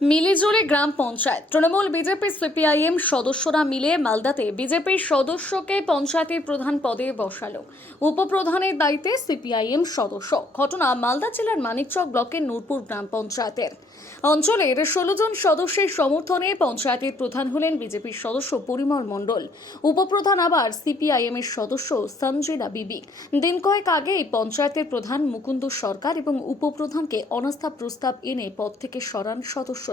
মিলিজুলি গ্রাম panchayat Trinamool BJP CPIM সদস্যরা মিলে মালদাতে বিজেপির সদস্যকে পঞ্চায়েতের প্রধান পদে বসালো। উপপ্রধানের দায়িত্বে সিপিআইএম সদস্য। ঘটনা মালদা জেলার মানিকচক ব্লকের নূরপুর গ্রাম পঞ্চায়েতের। অঞ্চলের 16 জন সদস্যের সমর্থনে পঞ্চায়েতের প্রধান হলেন বিজেপির সদস্য পরিমল মণ্ডল। উপপ্রধান আবার সিপিআইএম এর সদস্য সঞ্জিলা বিবি। দিন কয়েক আগে পঞ্চায়েতের প্রধান মুকুন্দ সরকার এবং উপপ্রধানকে অনাস্থা প্রস্তাব এনে পদ থেকে সরান সদস্যরা।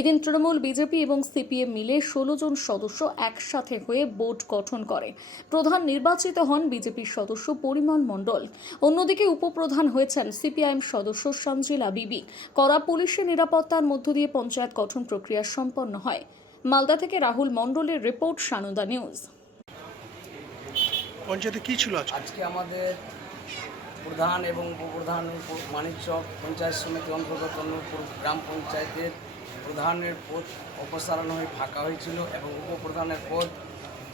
এদিন তৃণমূল বিজেপি এবং সিপিএম মিলে 16 জন সদস্য একসাথে হয়ে বোর্ড গঠন করে। প্রধান নির্বাচিত হন বিজেপির সদস্য পরিমল মণ্ডল। অন্যদিকে উপপ্রধান হয়েছেন সিপিআইএম সদস্য সঞ্জিলা বিবি। কড়া পুলিশের নিরাপত্তার মধ্য দিয়ে পঞ্চায়েত গঠন প্রক্রিয়া সম্পন্ন হয়। মালদা থেকে রাহুল মণ্ডলের রিপোর্ট, সানুদা নিউজ। পঞ্চায়েতে কি ছিল আজকে আমাদের প্রধান এবং উপপ্রধান মানিকচক পঞ্চায়েত সমিতি অন্তর্গত নূরপুর গ্রাম পঞ্চায়েতের প্রধানের পদ অপসারণ হয়ে ফাঁকা হয়েছিল এবং উপপ্রধানের পদ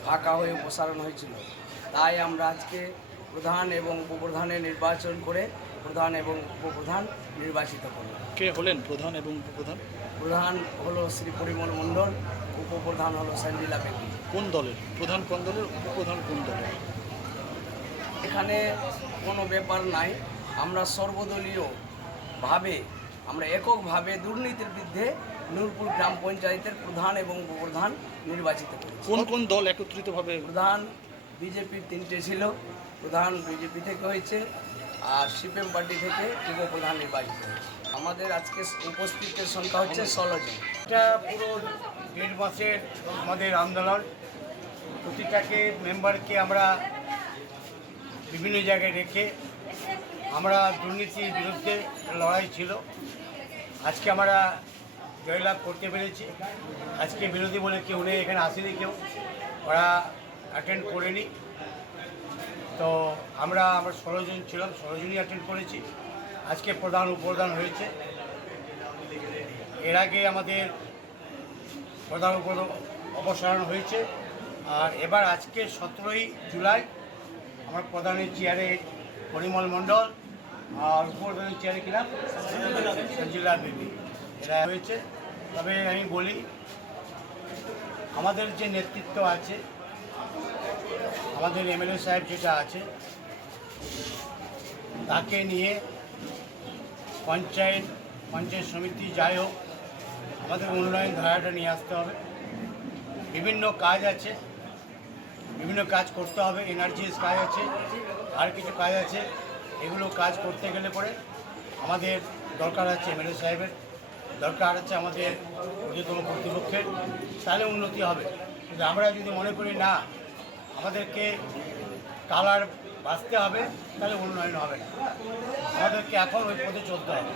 ফাঁকা হয়ে অপসারণ হয়েছিল। তাই আমরা আজকে প্রধান এবং উপপ্রধানের নির্বাচন করে প্রধান এবং উপপ্রধান নির্বাচিত করলাম। কে হলেন প্রধান এবং উপপ্রধান? প্রধান হলো শ্রী পরিমল মণ্ডল, উপপ্রধান হলো সঞ্জিলা বিবি। কোন দলের প্রধান? কোন দলের উপপ্রধান? কোন দলের? এখানে কোনো ব্যাপার নাই, আমরা সর্বদলীয়ভাবে আমরা এককভাবে দুর্নীতির বিরুদ্ধে নূরপুর গ্রাম পঞ্চায়েতের প্রধান এবং উপপ্রধান নির্বাচিত করেছি। কোন কোন দল একত্রিতভাবে? প্রধান বিজেপির 3টে ছিল, প্রধান বিজেপি থেকে হয়েছে, আর সিপিএম পার্টি থেকে উপপ্রধান নির্বাচিত হয়েছে। আমাদের আজকে উপস্থিতের সংখ্যা হচ্ছে 16 জন। এটা পুরো 1.5 মাসের আমাদের আন্দোলন। প্রতিটাকে মেম্বারকে আমরা বিভিন্ন জায়গায় রেখে আমরা দুর্নীতির বিরুদ্ধে লড়াই ছিল। আজকে আমরা জয়লাভ করতে পেরেছি। আজকে বিরোধী বলে কেউ নেই, এখানে আসেনি কেউ, ওরা অ্যাটেন্ড করেনি। তো আমরা 16 জন ছিলাম, 16 জনই অ্যাটেন্ড করেছি। আজকে প্রধান উপপ্রধান হয়েছে। এর আগে আমাদের প্রধান অপসারণ হয়েছে, আর এবার আজকে 17ই জুলাই আমার প্রধানের চেয়ারে পরিমল মণ্ডল আর উপপ্রধানের চেয়ারে কিনা সঞ্জিলা বিবি এরা হয়েছে। তবে আমি বলি, আমাদের যে নেতৃত্ব আছে, আমাদের এমএলএ সাহেব যেটা আছে, তাকে নিয়ে পঞ্চায়েত সমিতি যাই হোক, আমাদের উন্নয়ন ধারাটা নিয়ে আসতে হবে। বিভিন্ন কাজ আছে, বিভিন্ন কাজ করতে হবে, এনার্জিস কাজ আছে, আর কিছু কাজ আছে। এগুলো কাজ করতে গেলে পরে আমাদের দরকার আছে এমএলএ সাহেবের, দরকার আছে আমাদের ঊর্ধ্বতম কর্তৃপক্ষের, তাহলে উন্নতি হবে। কিন্তু আমরা যদি মনে করি না আমাদেরকে কালার বাঁচতে হবে, তাহলে উন্নয়ন হবে না। আমাদেরকে এখন ওই পথে চলতে হবে।